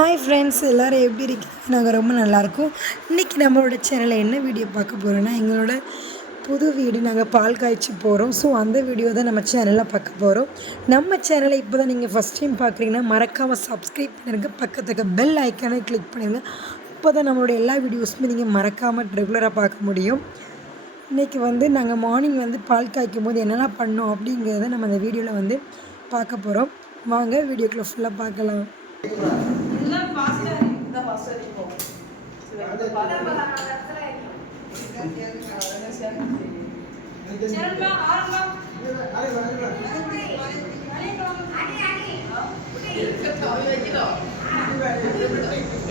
Hi friends எல்லோரும் எப்படி இருக்கீங்க? நாங்கள் ரொம்ப நல்லாயிருக்கோம் இன்றைக்கி நம்மளோட சேனலில் என்ன வீடியோ பார்க்க போகிறோன்னா எங்களோட புது வீடு நாங்கள் பால் காய்ச்சி போகிறோம் ஸோ அந்த வீடியோ தான் நம்ம சேனலில் பார்க்க போகிறோம் நம்ம சேனலை இப்போ தான் நீங்கள் ஃபஸ்ட் டைம் பார்க்குறீங்கன்னா மறக்காமல் சப்ஸ்கிரைப் பண்ணிருங்க பக்கத்துக்கு பெல் ஐக்கானை கிளிக் பண்ணிடுங்க அப்போ தான் நம்மளோட எல்லா வீடியோஸுமே நீங்கள் மறக்காமல் ரெகுலராக பார்க்க முடியும். இன்றைக்கி வந்து நாங்கள் மார்னிங் வந்து பால் காய்க்கும் போது என்னெல்லாம் பண்ணோம் அப்படிங்கிறத நம்ம அந்த வீடியோவில் வந்து பார்க்க போகிறோம் வாங்க வீடியோக்குள்ளே ஃபுல்லாக பார்க்கலாம்.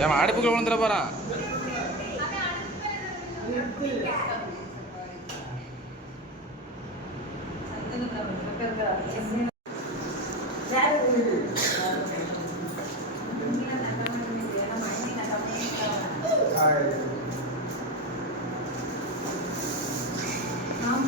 ஏமா அடுப்புக்குள்ள விழுந்துட போறான்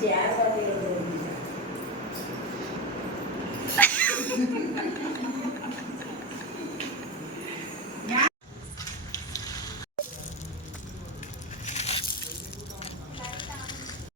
चार